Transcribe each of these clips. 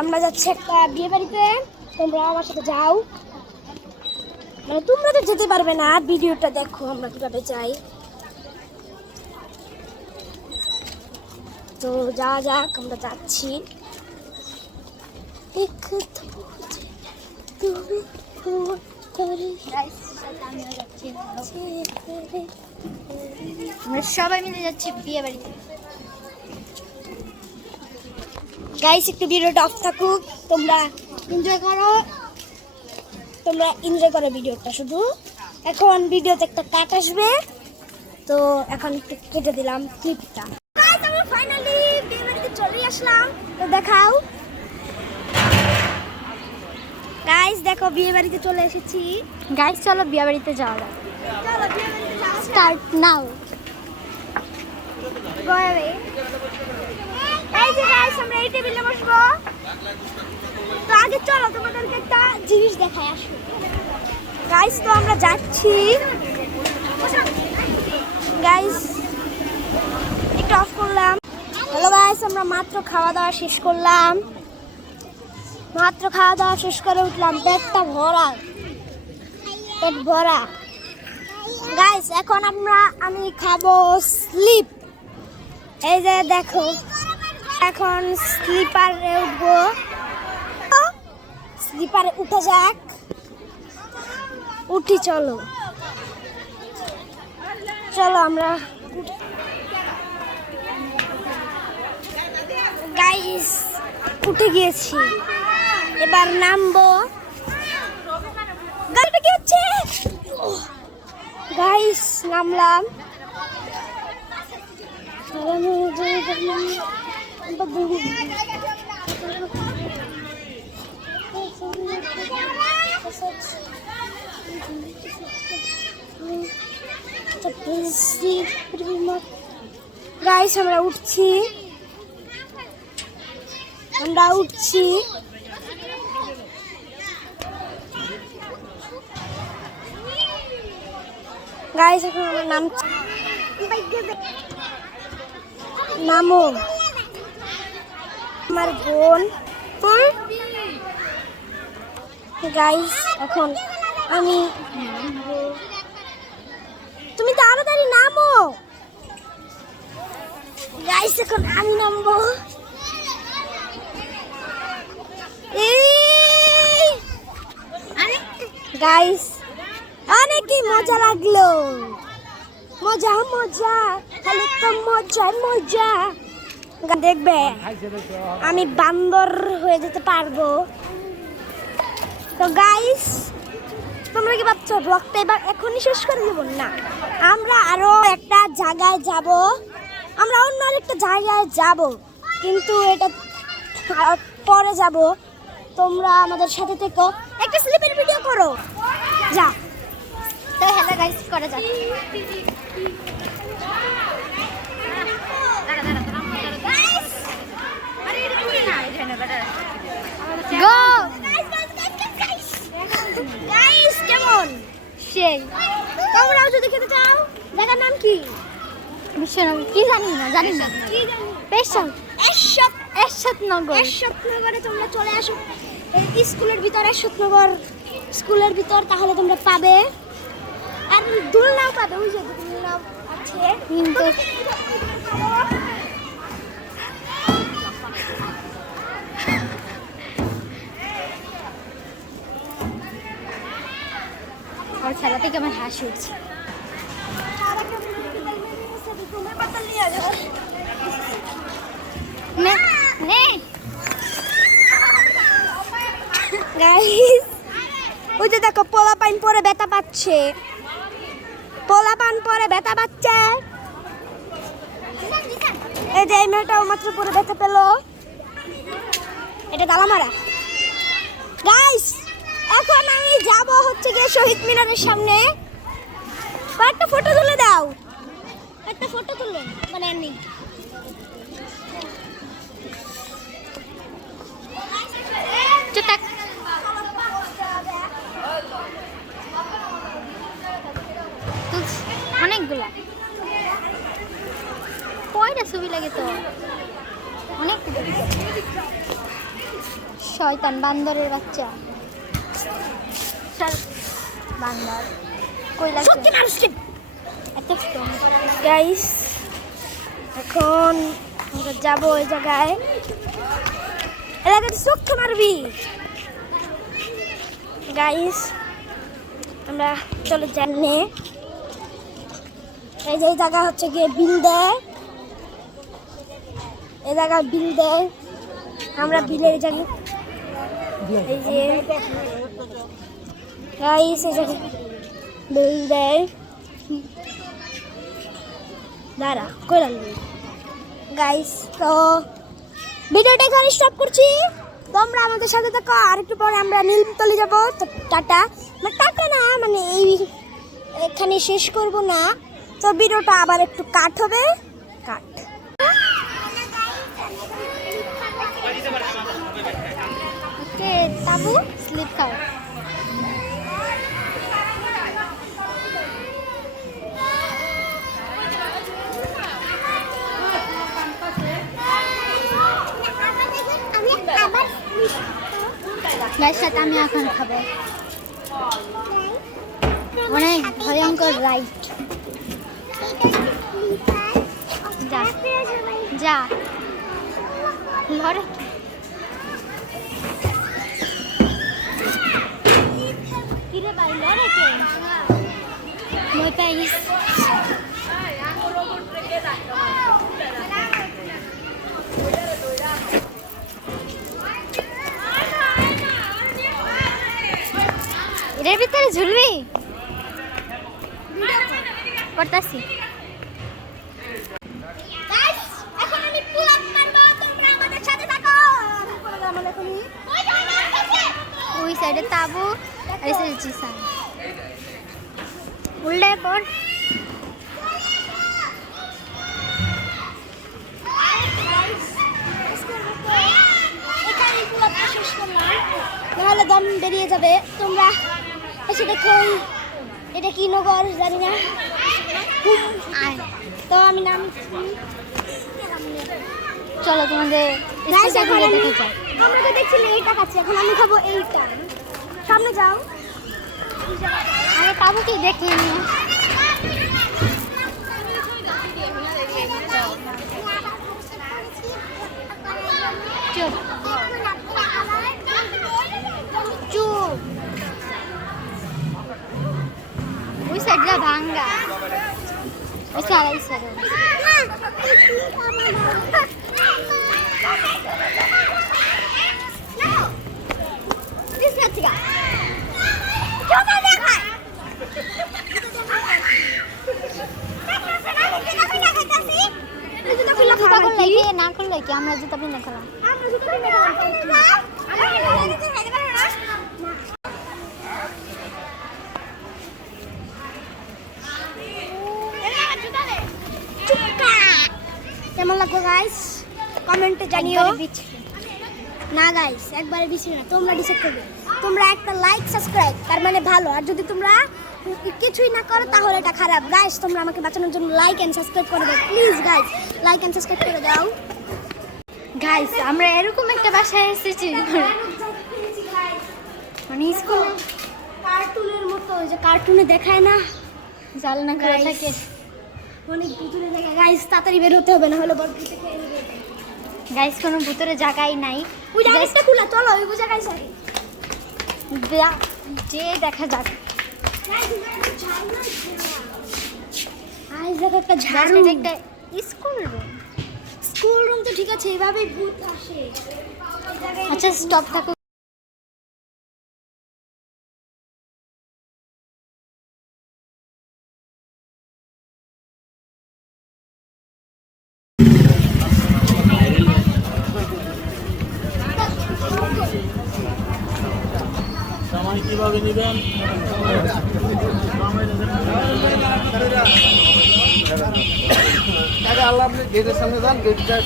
আমরা যাচ্ছি একটা বিয়ে বাড়িতে। তোমরা আমার সাথে যাও। মানে তোমরা তো যেতে পারবে না, ভিডিওটা দেখো আমরা কীভাবে যাই। তো যা যাক, আমরা যাচ্ছি। সবাই মিলে যাচ্ছি বিয়ে বাড়িতে। গাইস একটু ভিডিওটা অফ থাকুক। তোমরা এনজয় করো। তোমরা এনজয় করো ভিডিওটা শুধু। এখন ভিডিওতে একটা কাট আসবে। তো এখন একটু কেটে দিলাম ক্লিপটা ফাইনালি বিয়ে বাড়িতে চলে আসলাম। তো দেখাও। গাইস দেখো বিয়ে বাড়িতে চলে এসেছি। গাইস চলো বিয়ে যাওয়া যাক। চলো বিয়ে বাড়িতে যাওয়া যাক। Start now Go away. Guys আমরা এই টেবিলে তো আগে চলো, তোমাদেরকে একটা জিনিস দেখাই আসো। আমরা যাচ্ছি। গাইস একটু অফ করলাম। হ্যালো গাইস আমরা মাত্র খাওয়া দাওয়া শেষ করলাম। মাত্র খাওয়া দাওয়া শেষ করে উঠলাম। পেটটা ভরা। পেট ভরা। গাইস এখন আমরা, আমি খাব স্লিপ এই যে দেখো। এখন স্লিপারে উঠবো। স্লিপারে উঠে যাক। উঠি, চলো। চলো আমরা গাইস উঠে গিয়েছি। এবার নামবো। গাড়িটা কি হচ্ছে? গাইস নামলাম। গাইস আমরা উঠছি। আমরা উঠছি। গাইস এখন আমরা নামছি নামো। আমার বোন। গাইস এখন আমি তুমি তাড়াতাড়ি নামো। গাইস এখন আমি নামবো। গাইস অনেকই মজা লাগল। মজা মজা খালি তো মজা মজা। দেখবে, আমি বান্দর হয়ে যেতে পারব। তো গাইস তোমরা কি ভাবছ ব্লগটা এবার এখনই শেষ করে দেবো? না, আমরা আরও একটা জায়গায় যাব। আমরা অন্য আরেকটা জায়গায় যাব, কিন্তু এটা পরে যাব। তোমরা আমাদের সাথে থেকো। একটা স্লিপের ভিডিও করো। যা। তো হ্যালো গাইস করা যাক। গো গাইস কেমন? সেই। তোমরাও যদি খেতে চাও? দেখার নাম কি? বিশ্বনগর কি জানি না জানি না। কি জানি পেশাল এরশাদ এরশাদ নগর তোমরা চলে আসো। এই স্কুলের ভিতর এরশাদনগর স্কুলের ভিতর তাহলে তোমরা পাবে। আর দুলনাও পাবে ওই যে দুলনাও আছে। কিন্তু খেলা থেকে আমার হাসি উঠছে। ওই যে দেখো পোলা পাইন পরে ব্যথা পাচ্ছে। পোলা পান পরে ব্যথা পাচ্ছে। এই যে, এই মেয়েটাও মাত্র পরে ব্যথা পেল। এটা গালামারা। গাইস এখন আমি যাব হচ্ছে গিয়ে শহীদ মিনারের সামনে। কয়েকটা ফটো তুলে দাও। একটা ফটো তুলে মানে তুলছি অনেকগুলা। কয়টা ছবি লাগে তো? অনেক শয়তান বান্দরের বাচ্চা। চল সত্যি মানুষকে গাইস এখন আমরা যাব ওই জায়গায়। এলাকাতে চোখ মারবি। গাইস আমরা চলে জানে এই যে এই জায়গা হচ্ছে গিয়ে বিল দেয় এই জায়গা বিল দেয় আমরা বিলের জায়গায় এই যে গাইস জায়গায় বিল দেয় দাঁড়া করে গাইস তো ভিডিওটা এখানে স্টপ করছি তোমরা আমাদের সাথে থাকো আর একটু পরে আমরা নীলতলি যাব। তো টাটা। মানে টাটা না মানে এই এখানে শেষ করব না। তো ভিডিওটা আবার একটু কাট হবে। কাট। ওকে তাবু? স্লিপ খাও। গাইস সাথে আমি এখন খাব। অনেক ভয়ঙ্কর রাইড যা। যা। লড়ে কিরে ভাই আমি করে গেলাম এখনই ওই সাইডে তাবু আর এই সাইডে চিসান উল্টে পর। নাহলে দম বেরিয়ে যাবে। তোমরা এসে দেখো এটা কি নগর? জানি না। তো আমি নাম চলো তোমাদের আমরা তো দেখছিলাম এইটা খাচ্ছি এখন আমি খাব এইটা সামনে যাও। আমি তাবু কি? দেখে নিও সাইডটা ভাঙ্গা। ওই সাইড ওই সাইড। জুতা করলে কি? না করলে কি আমরা জুতা পিনে খেলাম। লাগল গাইস কমেন্টে জানিও। না গাইস একবারে দিছি না তোমরা ডিসাইড করবে। তোমরা একটা লাইক সাবস্ক্রাইব তার মানে ভালো। আর যদি তোমরা কিছুই না করো তাহলে এটা খারাপ। গাইস তোমরা আমাকে বাঁচানোর জন্য লাইক এন্ড সাবস্ক্রাইব করে দাও please guys like and subscribe করে দাও। গাইস আমরা এরকম একটা বাসায় এসেছি। মানে স্কুল কার্টুনের মতো ওই যে কার্টুনে দেখায় না। জালনা করে থাকে। অনেক ভিতরে জায়গা। গাইস তাড়াতাড়ি বের হতে হবে না হলে বড় ভূতে খেয়ে নেবে গাইস কোনো ভিতরে জায়গাই নাই। ওই জায়গাটা খোলা চলো ওই বুঝা গাইস আগে যে দেখা যাক। দেখো একটা ঝাড়ু একটা স্কুল রুম স্কুল রুম তো ঠিক আছে এভাবেই ভূত আসে। আচ্ছা স্টপ থাকো। কীভাবে নেবেন। আল্লাহ আপনি গেটের সামনে যান গেটটা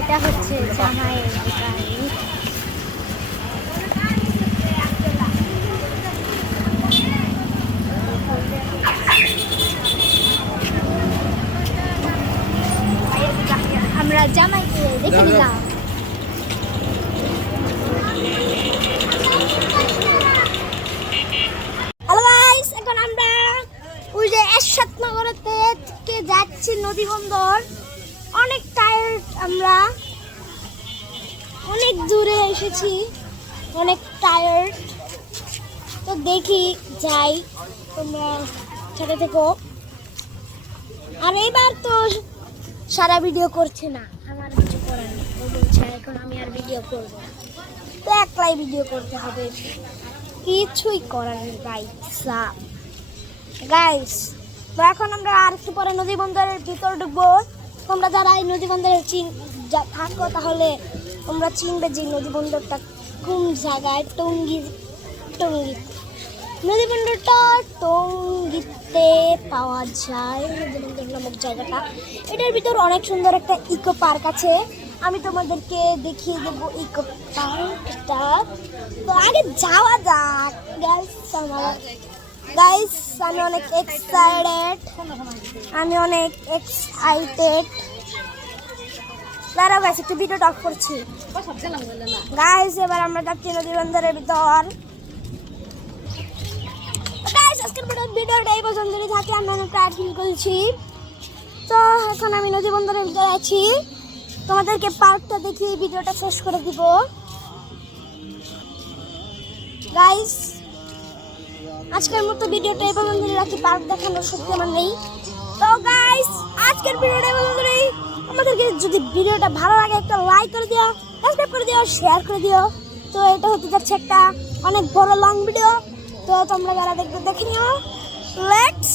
এটা হচ্ছে জামাইয়ের আমরা জামাইকে দেখে নিলাম। এখন আমরা ওই যে এরশাদ নগরেতে যাচ্ছি নদী বন্দর। অনেক টায়ার্ড আমরা। অনেক দূরে এসেছি। অনেক টায়ার্ড তো দেখি যাই। তোমরা সাথে থেকো। আর এইবার তো সারা ভিডিও করছে না। আমার কিছু করার নেই। ও বলছে, এখন আমি আর ভিডিও করব না। তো একলাই ভিডিও করতে হবে। কিছুই করার নেই গাইস গাইস তো এখন আমরা আর একটু পরে নদী বন্দরের ভিতর ঢুকবো। তোমরা যারা এই নদী বন্দরের চিন থাকো তাহলে তোমরা চিনবে যে নদী বন্দরটা কোন জায়গায় টঙ্গি টঙ্গি নদী বন্দরটা টঙ্গিতে পাওয়া যায়। নদী বন্দর নামক জায়গাটা। এটার ভিতর অনেক সুন্দর একটা ইকো পার্ক আছে। আমি তোমাদেরকে দেখিয়ে দেবো ইকো পার্কটা তো আগে যাওয়া যাক গাইস আমার গাইস আমি অনেক এক্সাইটেড আমি অনেক এক্সাইটেড দাঁড়াও গাইস একটু ভিডিওটা অফ করছি। গাইস এবার আমরা যাচ্ছি নদী বন্দরের ভিতর। আজকের ভিডিও ভিডিওটা এই পর্যন্ত। থাকে, আমি অনেক টায়ার্ড করছি। তো এখন আমি নদী বন্দরের ভিতরে আছি। তোমাদেরকে পার্কটা দেখিয়ে ভিডিওটা শেষ করে দিব। গাইস আজকের মতো ভিডিওটা এই পর্যন্ত রাখি। পার্ক দেখানোর সত্যি আমার নেই। তো গাইস আজকের ভিডিওটা এই পর্যন্তই আমাদেরকে যদি ভিডিওটা ভালো লাগে, একটা লাইক করে দিও সাবস্ক্রাইব করে দিও শেয়ার করে দিও। তো এটা হতে যাচ্ছে একটা অনেক বড় লং ভিডিও তো তোমরা যারা দেখবে দেখে নিও। লেটস